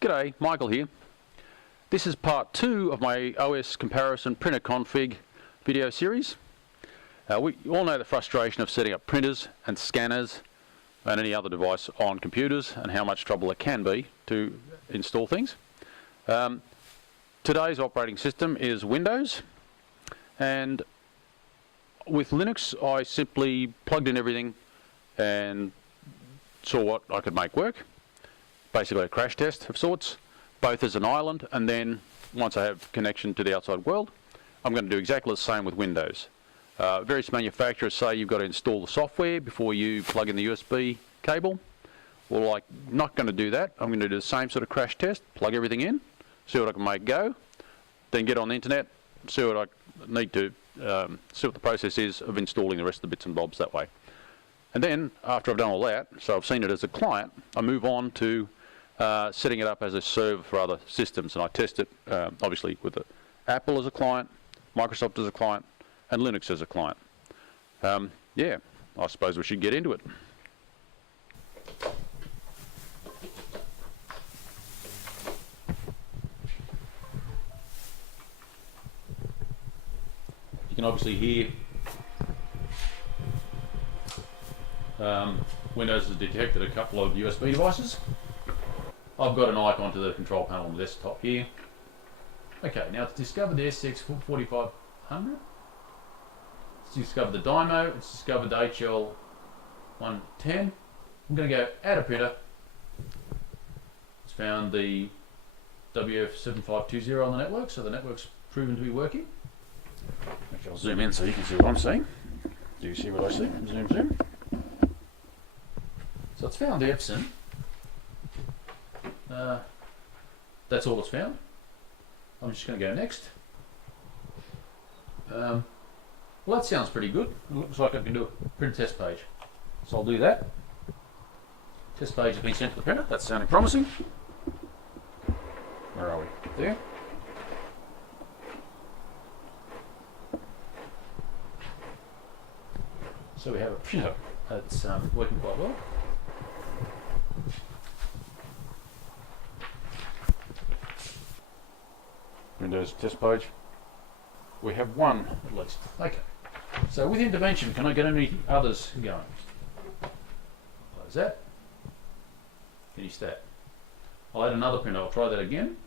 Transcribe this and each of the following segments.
G'day, Michael here. This is part 2 of my OS comparison printer config video series. We all know the frustration of setting up printers and scanners and any other device on computers and how much trouble it can be to install things. Today's operating system is Windows, and with Linux I simply plugged in everything and saw what I could make work. Basically a crash test of sorts, both as an island, and then once I have connection to the outside world, I'm going to do exactly the same with Windows. Various manufacturers say you've got to install the software before you plug in the USB cable. Well, I'm not going to do that. I'm going to do the same sort of crash test, plug everything in, see what I can make go, then get on the internet, see what I need to, see what the process is of installing the rest of the bits and bobs that way. And then, after I've done all that, so I've seen it as a client, I move on to setting it up as a server for other systems, and I test it obviously with Apple as a client, Microsoft as a client, and Linux as a client. Yeah, I suppose we should get into it. You can obviously hear Windows has detected a couple of USB devices. I've got an icon to the control panel on the desktop here. Okay, now to discover the SX4500, it's discovered the Dymo, it's discovered the HL110. I'm going to go add a printer. It's found the WF7520 on the network, so the network's proven to be working. Actually, I'll zoom in so you can see what I'm seeing. Do you see what I see? Zoom, zoom. So it's found the Epson. That's all it's found. I'm just going to go next. Well, that sounds pretty good. It looks like I can do a print test page. So I'll do that. Test page has been sent to the printer. That's sounding promising. Where are we? There. So we have a printer that's working quite well. Windows test page. We have one at least. Okay. So with intervention, can I get any others going? Close that. Finish that. I'll add another printer. I'll try that again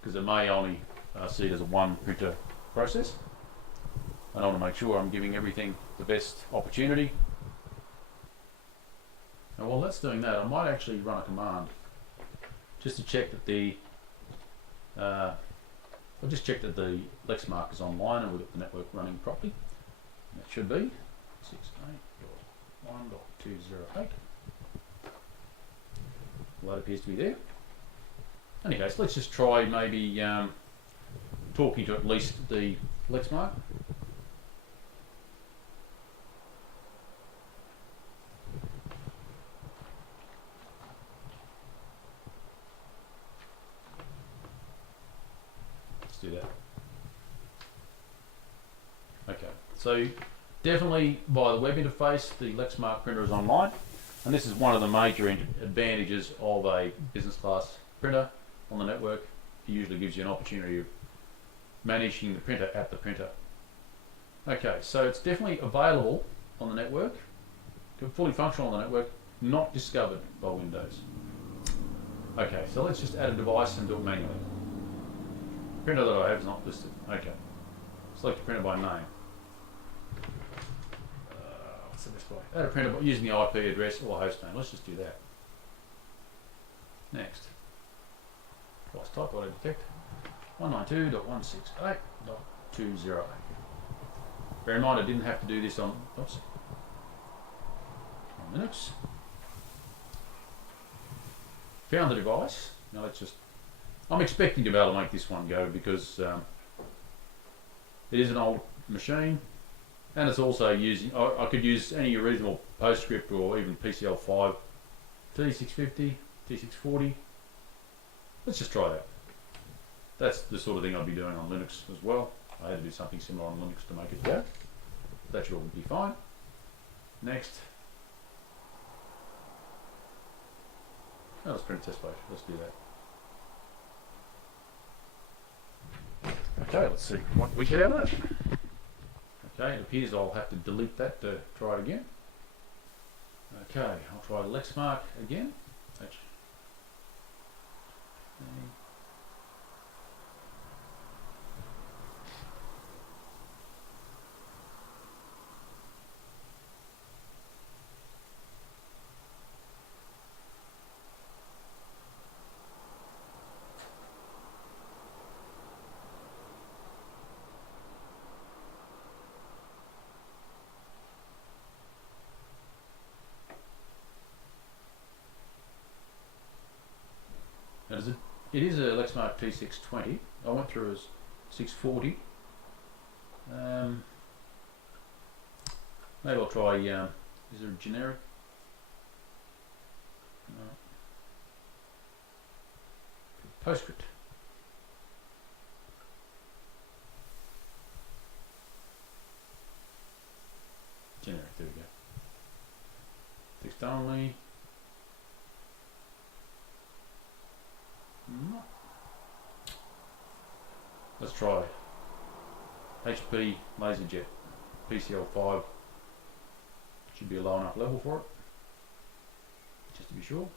because it may only see it as a one printer process. I want to make sure I'm giving everything the best opportunity. Now while that's doing that, I might actually run a command just to check that the I'll just check that the Lexmark is online and we've got the network running properly. And it should be 68.1.208. Well, that appears to be there. Anyway, so let's just try maybe talking to at least the Lexmark. Do that. Okay, so definitely by the web interface the Lexmark printer is online, and this is one of the major advantages of a business class printer on the network. It usually gives you an opportunity of managing the printer at the printer. Okay, so it's definitely available on the network, fully functional on the network, not discovered by Windows. Okay, so let's just add a device and do it manually. Printer that I have is not listed. Okay. Select a printer by name. What's the best way? Add a printer using the IP address or host name. Let's just do that. Next. Device type auto detect 192.168.208. Bear in mind I didn't have to do this on Linux. Found the device. Now let's just. I'm expecting to be able to make this one go because it is an old machine, and it's also using, I could use any reasonable PostScript or even PCL5, T650, T640. Let's just try that. That's the sort of thing I'd be doing on Linux as well. I had to do something similar on Linux to make it go. That should all be fine. Next. Oh, let's print a test page. Let's do that. Okay, let's see what we get out of that. Okay, it appears I'll have to delete that to try it again. Okay, I'll try Lexmark again. It is a Lexmark T620. I went through as 640. Maybe I'll try, is there a generic? No. Postscript. Generic, there we go. Text only. Let's try HP LaserJet PCL5. Should be a low enough level for it, just to be sure.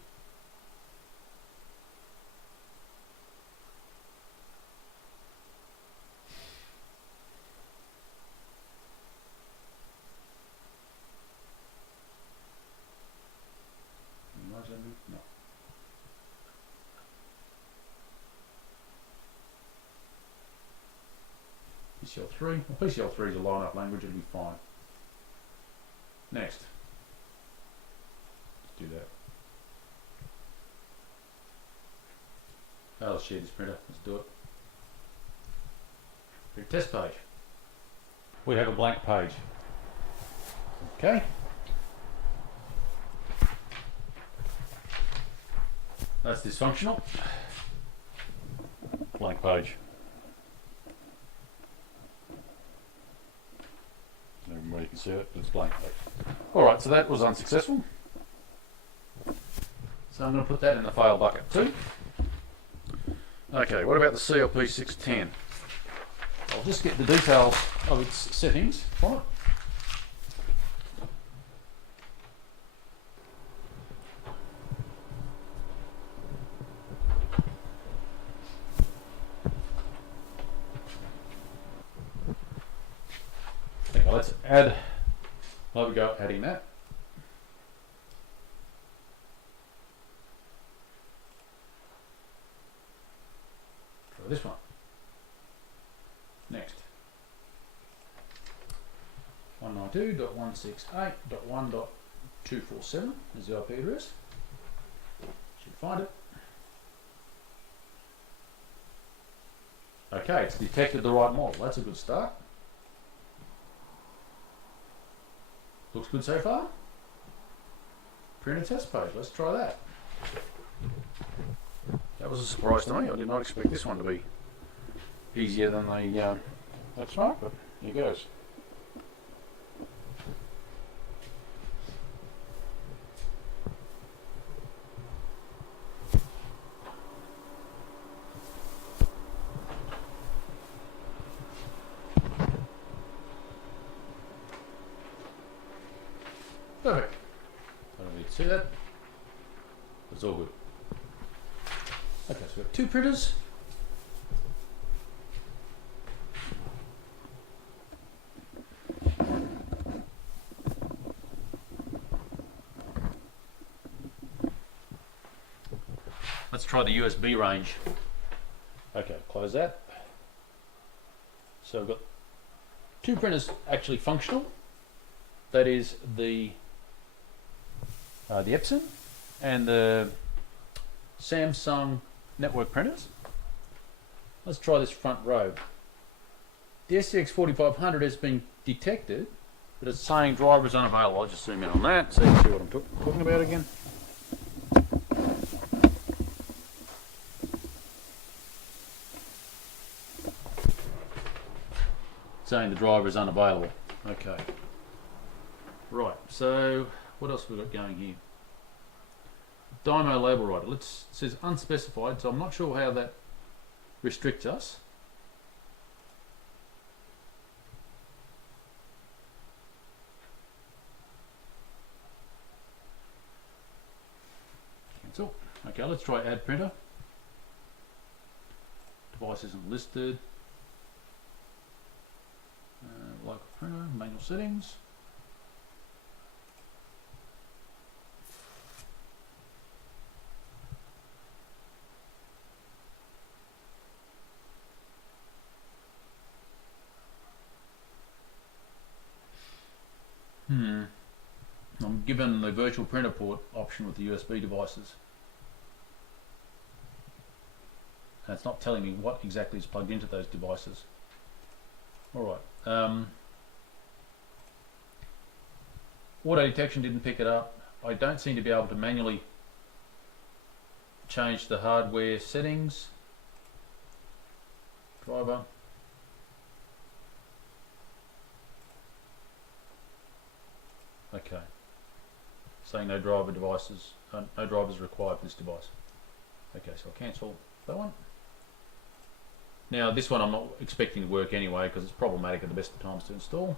No. PCL3. Well, PCL3 is a low enough language, it'll be fine. Next. Let's do that. Let's share this printer. Let's do it. Your test page. We have a blank page. Okay. That's dysfunctional. Blank page. Everybody can see it, but it's blank page. Alright, so that was unsuccessful. So I'm going to put that in the fail bucket too. Okay, what about the CLP 610? I'll just get the details of its settings from it. Okay, let's add, there we go, adding that. Try this one. Next. 192.168.1.247 is the IP address. Should find it. Okay, it's detected the right model. That's a good start. Looks good so far. Printer test page. Let's try that. That was a surprise to me. I did not expect this one to be easier than the Lexmark, but here goes. Perfect. I don't need to see that. It's all good. Okay, so we've got two printers. Let's try the USB range. Okay, close that. So we've got two printers actually functional. That is the Epson and the Samsung network printers. Let's try this front row. The SCX 4500 has been detected, but it's saying drivers unavailable. I'll just zoom in on that so you can see what I'm talking about again. It's saying the driver is unavailable. Okay. Right, so what else have we got going here? Dymo label writer. It says unspecified, so I'm not sure how that restricts us. Okay, let's try add printer. Device isn't listed. Local printer, manual settings. I'm given the virtual printer port option with the USB devices. And it's not telling me what exactly is plugged into those devices. Alright. Auto detection didn't pick it up. I don't seem to be able to manually change the hardware settings. Driver. Okay. Saying no driver devices, no drivers required for this device. Okay, so I'll cancel that one. Now this one I'm not expecting to work anyway because it's problematic at the best of times to install.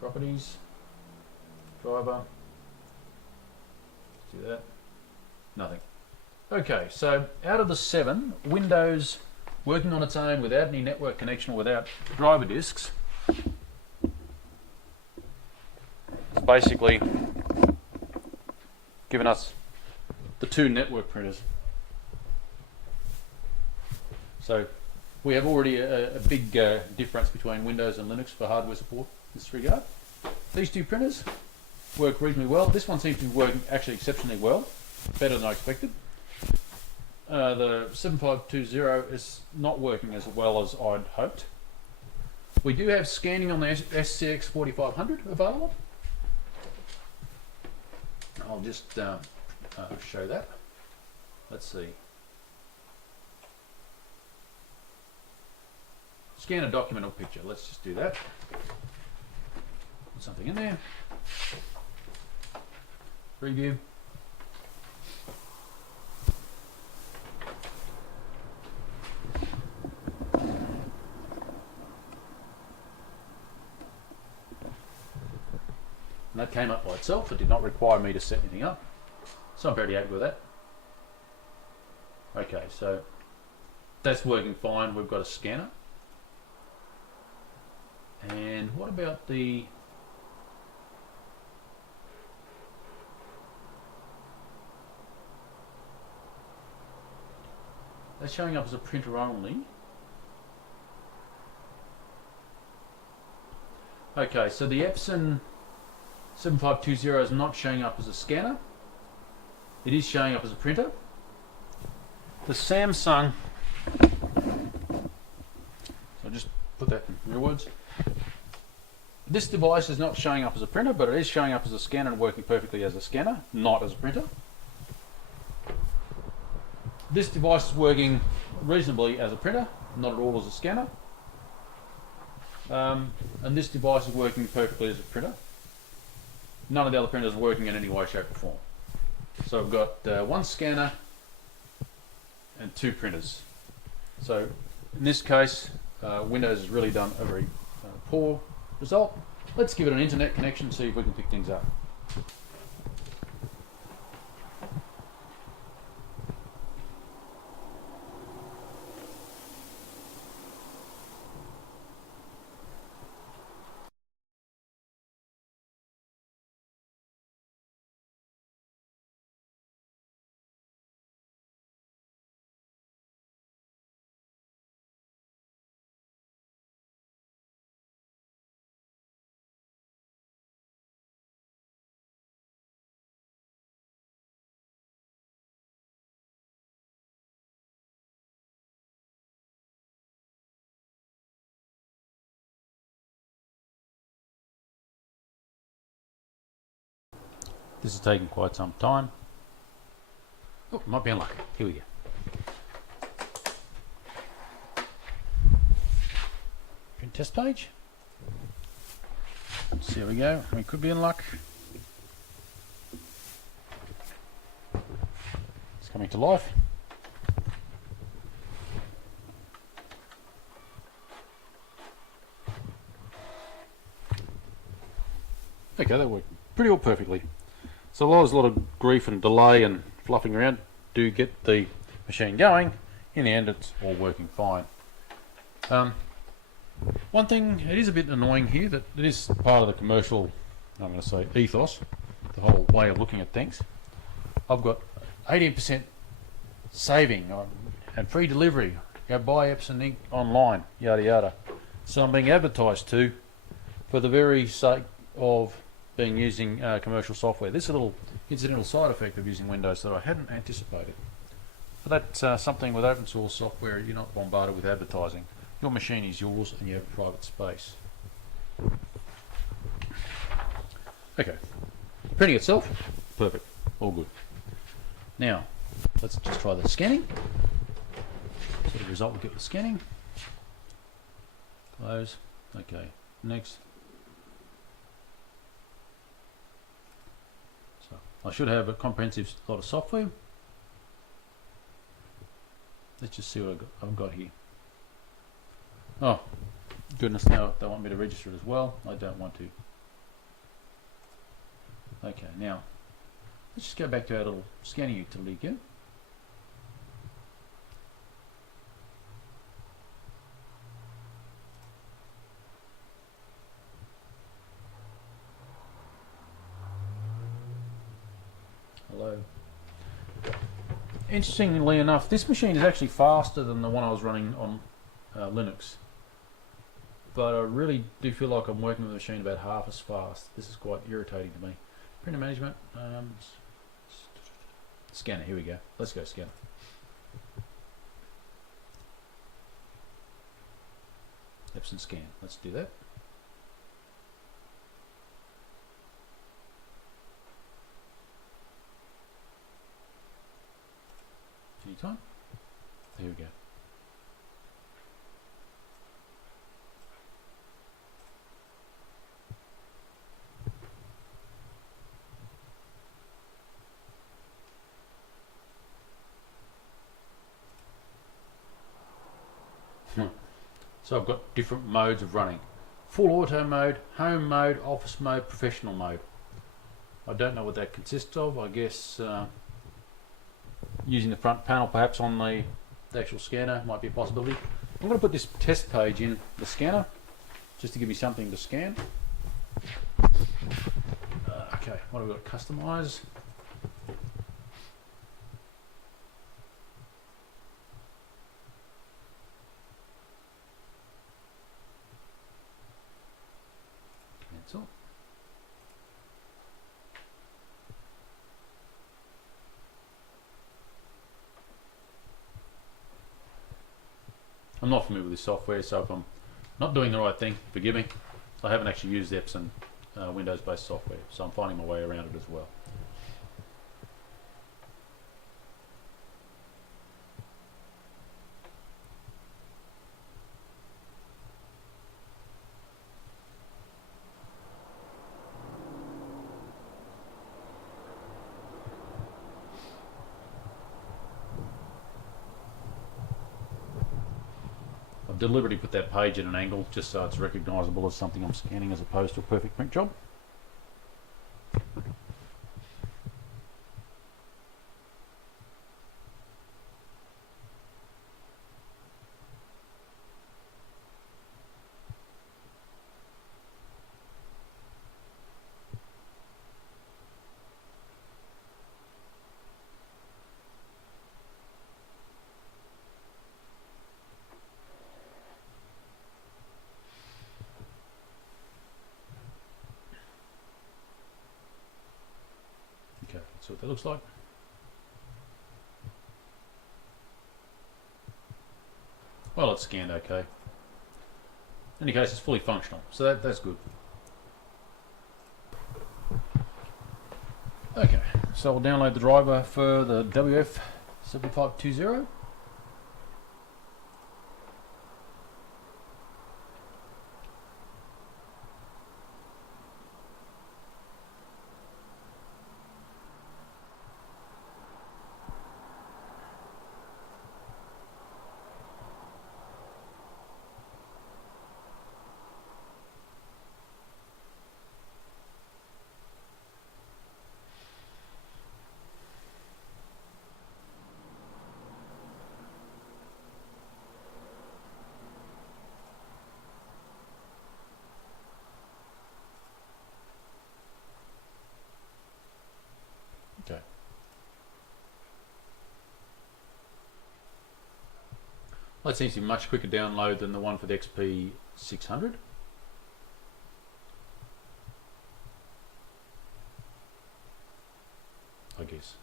Properties, driver, let's do that, nothing. Okay, so out of the 7, Windows working on its own without any network connection or without driver disks, it's basically given us the 2 network printers. So we have already a big difference between Windows and Linux for hardware support in this regard. These 2 printers work reasonably well. This one seems to be working actually exceptionally well, better than I expected. The 7520 is not working as well as I'd hoped. We do have scanning on the SCX 4500 available. I'll just show that. Let's see. Scan a document or picture. Let's just do that. Put something in there. Preview. And that came up by itself. It did not require me to set anything up. So I'm very happy with that. Okay, so that's working fine. We've got a scanner. And what about the that's showing up as a printer only. Okay, so the Epson 7520 is not showing up as a scanner. It is showing up as a printer. The Samsung, so I'll just put that in real words. This device is not showing up as a printer, but it is showing up as a scanner and working perfectly as a scanner, not as a printer. This device is working reasonably as a printer, not at all as a scanner. And this device is working perfectly as a printer. None of the other printers are working in any way, shape or form. So I've got 1 scanner and 2 printers. So in this case, Windows has really done a very poor result. Let's give it an internet connection and see if we can pick things up. This is taking quite some time. Oh, might be unlucky. Here we go. Print test page. So here we go. We could be in luck. It's coming to life. Okay, that worked pretty well perfectly. So there's a lot of grief and delay and fluffing around do get the machine going. In the end, it's all working fine. One thing, it is a bit annoying here that it is part of the commercial, I'm going to say, ethos, the whole way of looking at things. I've got 18% saving and free delivery. Go buy Epson ink online, yada yada. So I'm being advertised to for the very sake of being using commercial software. This is a little incidental side effect of using Windows that I hadn't anticipated. But that's something with open source software, you're not bombarded with advertising. Your machine is yours and you have private space. Okay, printing itself, perfect, all good. Now, let's just try the scanning. So the result we get with scanning. Close, okay, next. So I should have a comprehensive lot of software. Let's just see what I've got here. Oh, goodness, now they want me to register it as well. I don't want to. Okay, now, let's just go back to our little scanning utility again. Hello. Interestingly enough, this machine is actually faster than the one I was running on Linux. But I really do feel like I'm working with a machine about half as fast. This is quite irritating to me. Printer management, scanner, here we go. Let's go scanner. Epson scan, let's do that. Anytime. There we go. So I've got different modes of running. Full auto mode, home mode, office mode, professional mode. I don't know what that consists of. I guess using the front panel perhaps on the actual scanner might be a possibility. I'm going to put this test page in the scanner just to give me something to scan. Okay, what have we got? Customize. Cancel. I'm not familiar with this software, so if I'm not doing the right thing, forgive me. I haven't actually used Epson Windows-based software, so I'm finding my way around it as well. I've deliberately put that page at an angle just so it's recognisable as something I'm scanning as opposed to a perfect print job. Okay, that's what that looks like. Well, it's scanned okay. In any case, it's fully functional, so that's good. Okay, so we'll download the driver for the WF7520. That seems to be much quicker download than the one for the XP600. I guess.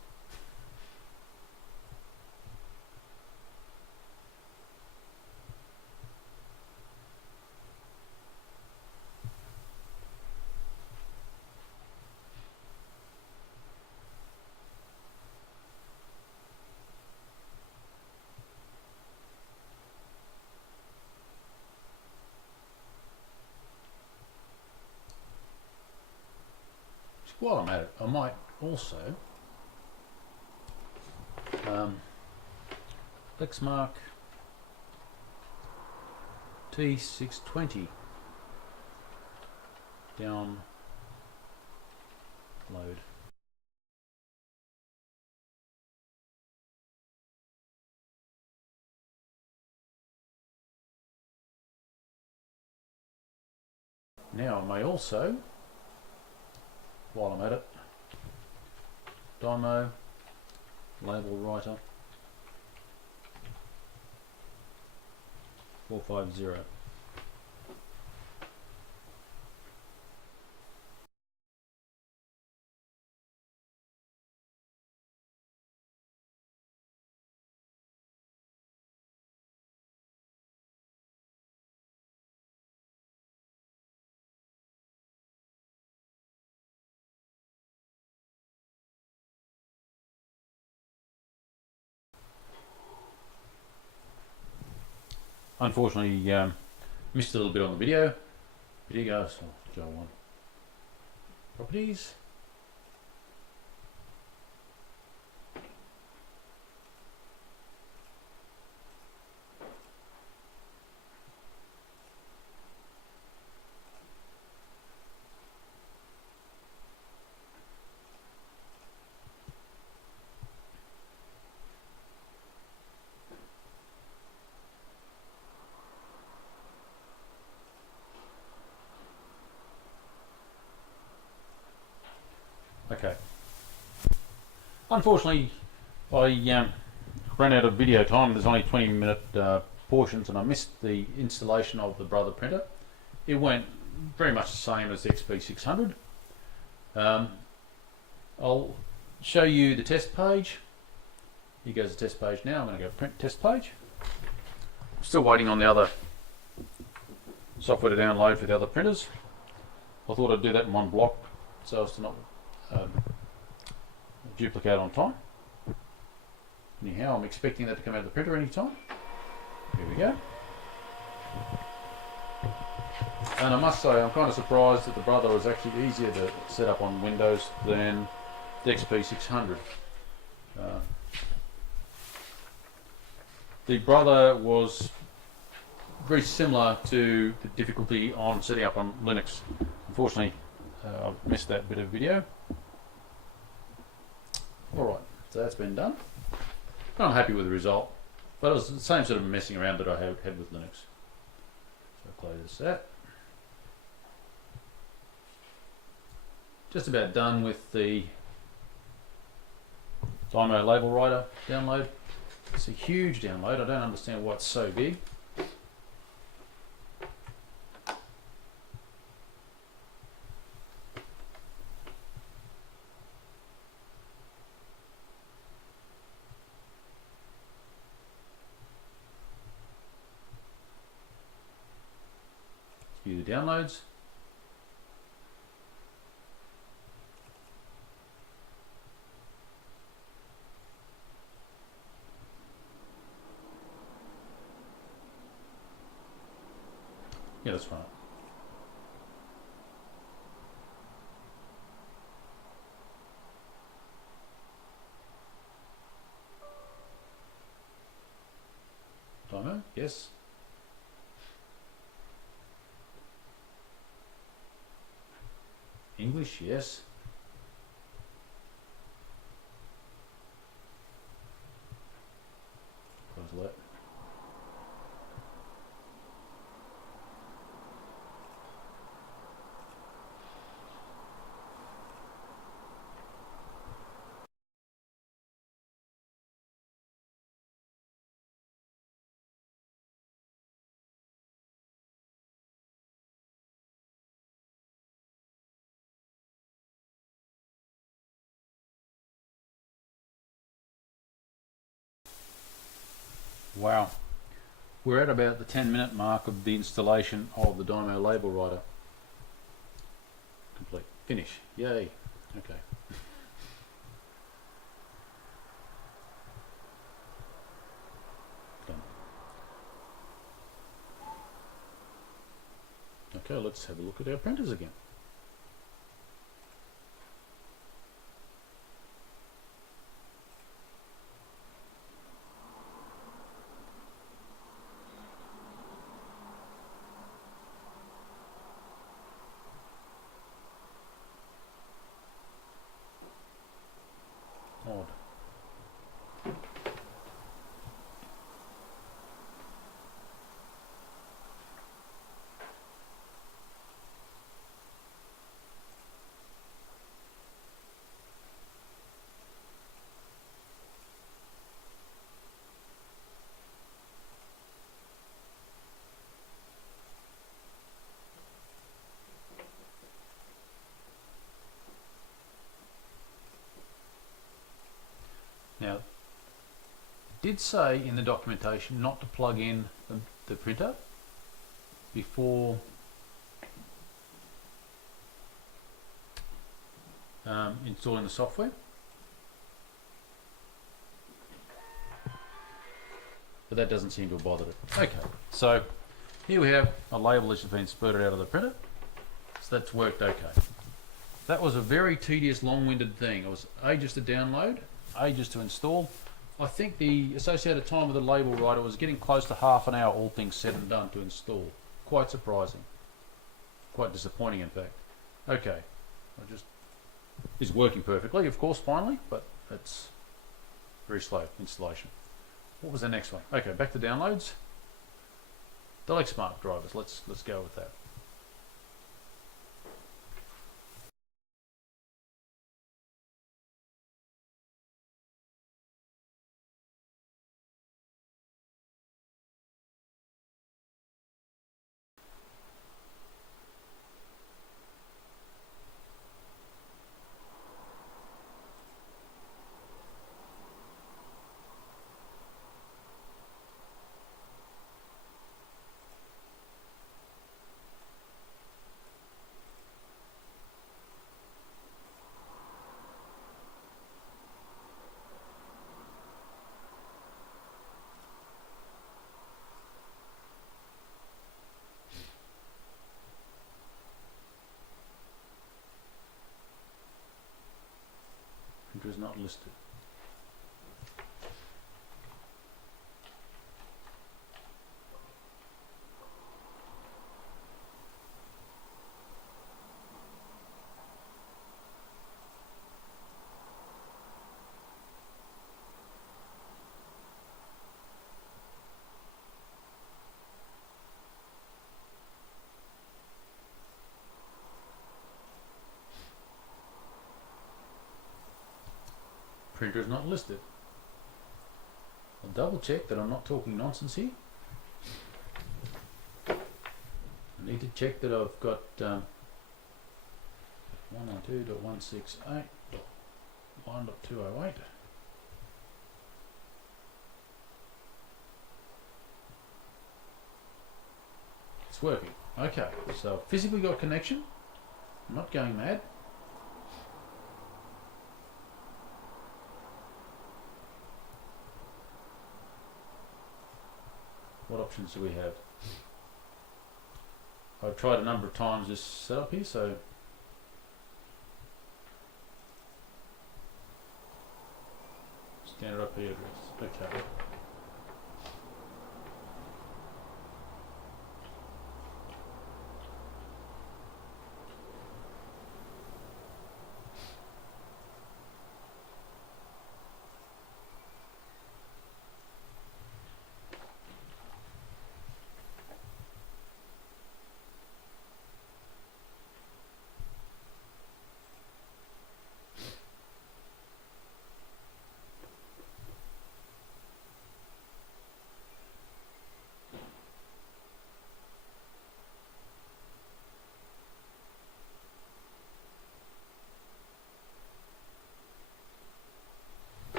While I'm at it, I might also Lexmark T620 download. Now I may also, while I'm at it, Dymo label writer 450. Unfortunately, missed a little bit on the video. But here goes. Oh, Joe 1. Properties. Okay. Unfortunately, I ran out of video time. There's only 20-minute portions, and I missed the installation of the Brother printer. It went very much the same as the XP600. I'll show you the test page. Here goes the test page now. I'm going to go print test page. Still waiting on the other software to download for the other printers. I thought I'd do that in one block so as to not duplicate on time. Anyhow, I'm expecting that to come out of the printer anytime. Here we go. And I must say, I'm kind of surprised that the Brother was actually easier to set up on Windows than the XP600. The Brother was very similar to the difficulty on setting up on Linux. Unfortunately, I've missed that bit of video. Alright, so that's been done. I'm happy with the result, but it was the same sort of messing around that I had with Linux. So I'll close this out. Just about done with the Dymo label writer download. It's a huge download. I don't understand why it's so big. View the downloads. Yeah, that's right. Dymo, yes. English, yes. Close that. Wow. We're at about the 10-minute mark of the installation of the Dymo label writer. Complete. Finish. Yay. Okay. Done. Okay, let's have a look at our printers again. Odd. Now, it did say in the documentation not to plug in the printer before installing the software. But that doesn't seem to have bothered it. Okay, so here we have a label that's been spurted out of the printer. So that's worked okay. That was a very tedious, long-winded thing. It was ages to download, ages to install. I think the associated time with the label writer was getting close to half an hour, all things said and done, to install. Quite surprising. Quite disappointing, in fact. Okay, it's working perfectly, of course, finally, but it's very slow installation. What was the next one? Okay, back to downloads. The Lexmark drivers. Let's go with that. Printer is not listed. Printer is not listed. I'll double check that I'm not talking nonsense here. I need to check that I've got 192.168.1.208. It's working. Okay, so I've physically got connection. I'm not going mad. What options do we have? I've tried a number of times this setup here, so standard IP address. Okay.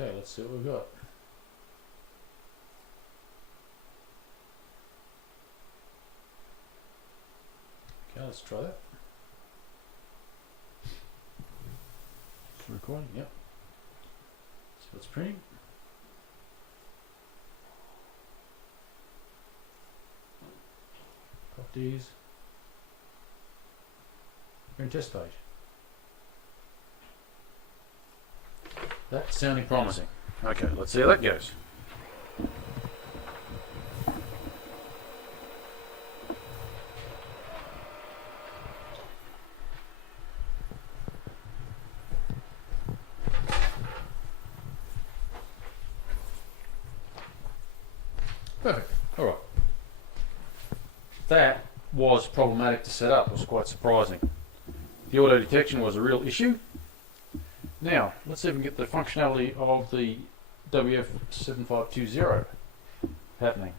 Okay, let's see what we've got. Okay, let's try that. It's recording, yep. So it's printing. Properties. Print test page. That's sounding promising. Okay, let's see how that goes. Perfect. All right. That was problematic to set up. It was quite surprising. The auto detection was a real issue. Now, let's see if we can get the functionality of the WF7520 happening.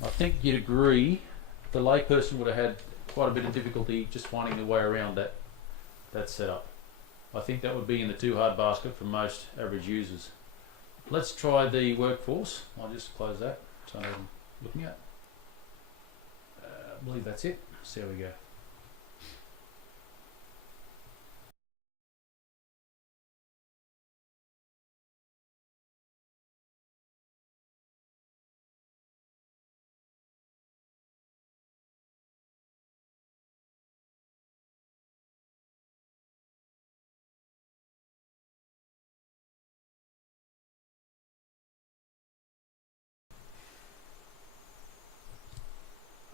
I think you'd agree the layperson would have had quite a bit of difficulty just finding their way around that setup. I think that would be in the too hard basket for most average users. Let's try the workforce. I'll just close that so I'm looking at. I believe that's it. See how we go.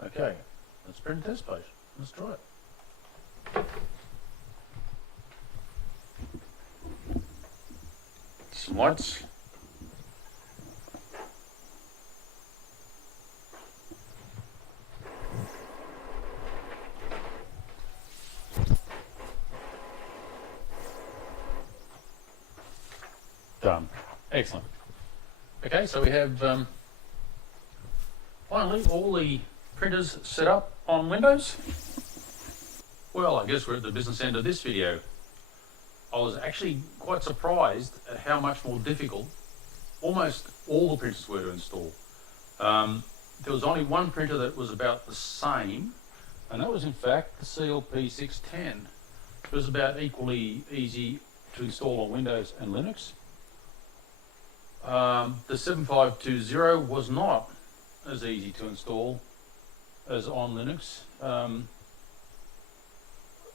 Okay, let's print a test page. Let's try it. Some lights. Done. Excellent. Okay, so we have finally all the printers set up on Windows. Well, I guess we're at the business end of this video. I was actually quite surprised at how much more difficult almost all the printers were to install. There was only one printer that was about the same, and that was in fact the CLP610. It was about equally easy to install on Windows and Linux. The 7520 was not as easy to install as on Linux,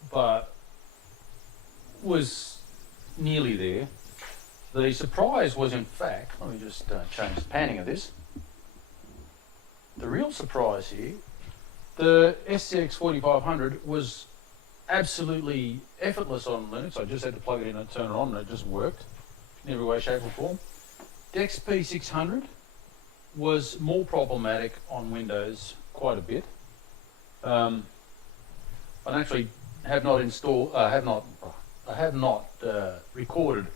but was nearly there. The surprise was, in fact, let me just change the panning of this. The real surprise here, the SCX 4500 was absolutely effortless on Linux. I just had to plug it in and turn it on and it just worked in every way, shape or form. The XP600 was more problematic on Windows quite a bit. I actually have not installed, I have not recorded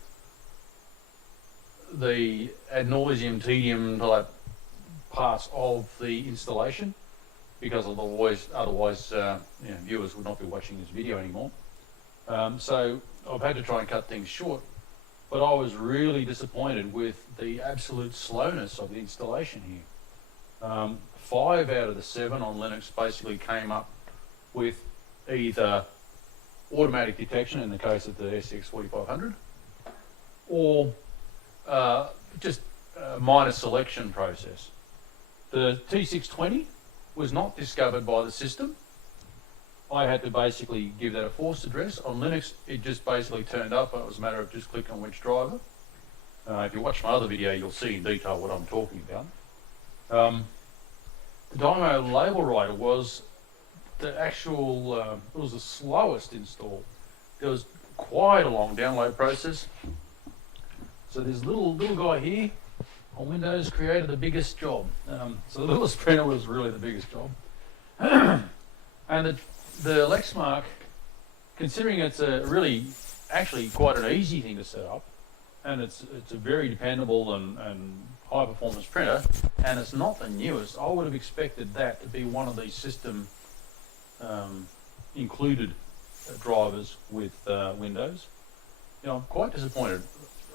the ad nauseum, tedium type parts of the installation because otherwise viewers would not be watching this video anymore. So I've had to try and cut things short, but I was really disappointed with the absolute slowness of the installation here. 5 out of the 7 on Linux basically came up with either automatic detection in the case of the SCX 4500 or just a minor selection process. The T620 was not discovered by the system. I had to basically give that a forced address. On Linux, it just basically turned up. It was a matter of just clicking on which driver. If you watch my other video, you'll see in detail what I'm talking about. The Dymo label writer was the actual, it was the slowest install. There was quite a long download process. So this little guy here on Windows created the biggest job. So the littlest printer was really the biggest job. And the Lexmark, considering it's a really, actually quite an easy thing to set up, and it's a very dependable and high performance printer, and it's not the newest, I would have expected that to be one of these system included drivers with Windows, I'm quite disappointed.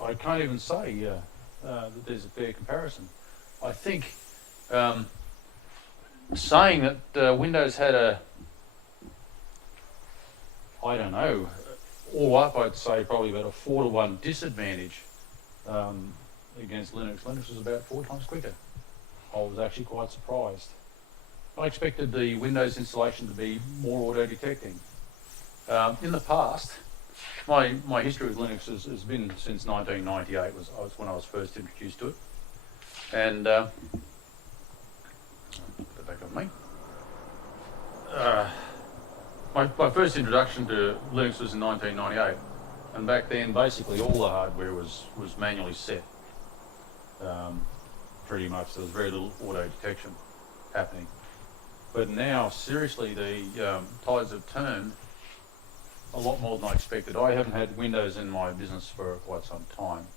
I can't even say that there's a fair comparison. I think saying that Windows had I don't know, all up I'd say probably about a 4-to-1 disadvantage against Linux. Linux was about 4 times quicker. I was actually quite surprised. I expected the Windows installation to be more auto-detecting. In the past, my history with Linux has been since 1998, was when I was first introduced to it. And put that back on me. My first introduction to Linux was in 1998, and back then basically all the hardware was manually set. Pretty much, there was very little auto detection happening. But now, seriously, the tides have turned a lot more than I expected. I haven't had Windows in my business for quite some time,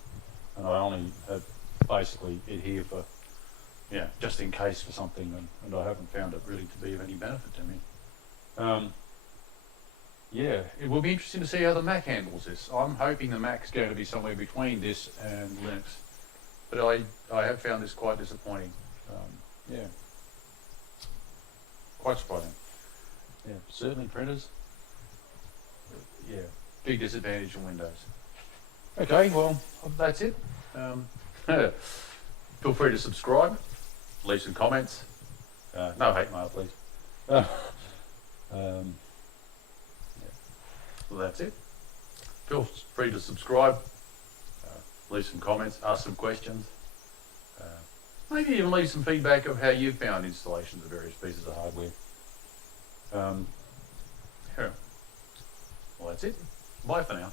and I only have basically it here for, just in case for something, and I haven't found it really to be of any benefit to me. It will be interesting to see how the Mac handles this. I'm hoping the Mac's going to be somewhere between this and Linux, but I have found this quite disappointing. Quite surprising. Certainly printers. Big disadvantage in Windows. Okay, well, that's it. Feel free to subscribe, leave some comments. No hate mail, please. Well, that's it. Feel free to subscribe, leave some comments, ask some questions. Maybe even leave some feedback of how you found installations of various pieces of hardware. Well, that's it. Bye for now.